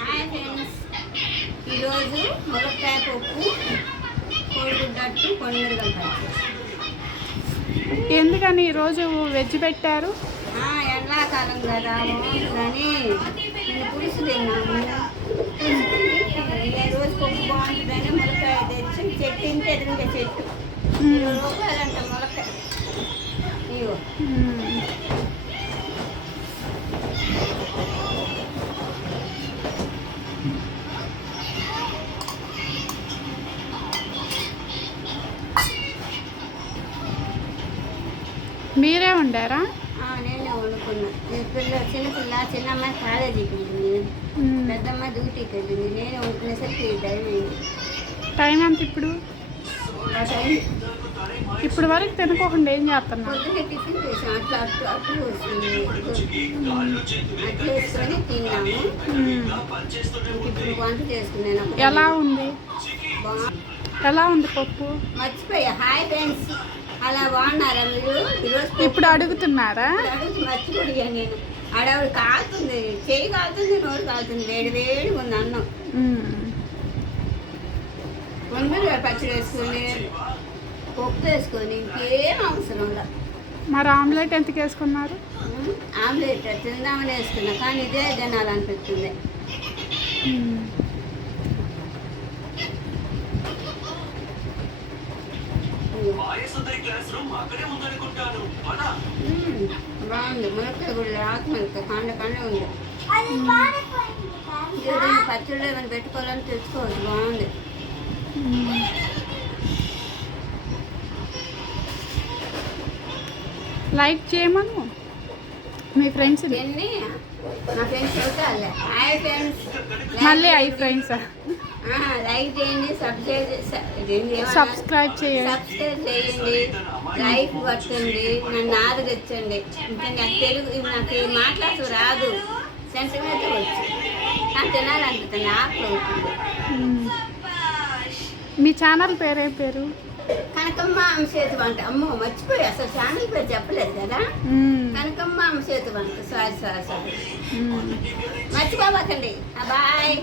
Hi friends, ఈరోజు ములక్కాయ పప్పు కోడిగుడ్డట్టు కొండలు ఎందుకని ఈరోజు వెజ్ పెట్టారు? ఎండాకాలం కదా బాగుంటుందని నేను పులుసు తిన్నాము. ఈరోజు పప్పు బాగుంటుందని ములక్కాయ తెచ్చి చెట్టు ఇంటి ఎదురుగా చెట్టు 20 రూపాయలంట ములక్కాయ. ఇగో మీరే వండారా? నేనే వండుకున్నా. చిన్న అమ్మాయి కాలేజీకి వెళ్ళింది, పెద్దమ్మాయి డ్యూటీకి వెళ్ళింది. నేనే వండుకునేసరికి టైం అయింది. టైం ఎంత ఇప్పుడు? ఇప్పుడు వరకు తినకోకుండా ఏం చేస్తున్నా? పొద్దున్నే టిఫిన్ చేసాం, అట్లు వస్తుంది, అట్లు వేసుకొని తిన్నాము. ఇప్పుడు వంట చేసుకున్నాను. ఎలా ఉంది? ఎలా ఉంది పప్పు? మర్చిపోయా. హాయ్ ఫ్రెండ్స్, అలా బాగున్నారా మీరు? ఈరోజు ఇప్పుడు అడుగుతున్నారా? మర్చిపోయా నేను. ఆడవిడ కాలుతుంది, చేయి కాలుతుంది, నోరు కాలుతుంది, వేడి వేడి ఉంది అన్నం. వందరగా పచ్చడి వేసుకొని పప్పు వేసుకొని ఇంకేం అవసరం లేదు. మరి ఆమ్లెట్ ఎంతకు వేసుకున్నారు? ఆమ్లెట్ తిందామని వేసుకున్నా, కానీ ఇదే తినాలనిపిస్తుంది. బాగుంది. మునక్కాయ కూడా ఆకు మునక్కాయ కండ ఉంది. పచ్చళ్ళు ఏమైనా పెట్టుకోవాలని తెచ్చుకోవచ్చు. బాగుంది. లైక్ చేయమను మీ ఫ్రెండ్స్. ఎన్ని నా ఫ్రెండ్స్ చెబుతాలే. హాయ్ ఫ్రెండ్స్, మళ్ళీ ఐ ఫ్రెండ్స్ లైక్ చేయండి, సబ్స్క్రైబ్ చేయండి, లైక్ కొట్టండి, నన్ను ఆదరించండి. ఇంకా నాకు తెలుగు నాకు మాట్లాడుతూ రాదు, సెంటిమెంట్ వచ్చు, నాకు తినాలనిపిస్తుంది, ఆకులు అవుతుంది. మీ ఛానల్ పేరేం పేరు? కనకమ్మ అమ్మ చేతి వంట. అమ్మో మర్చిపోయి, అసలు ఛానల్ పేరు చెప్పలేదు కదా. కనకమ్మ అమ్మ చేతి వంట. సారీ మర్చిపోవకండి. బాయ్.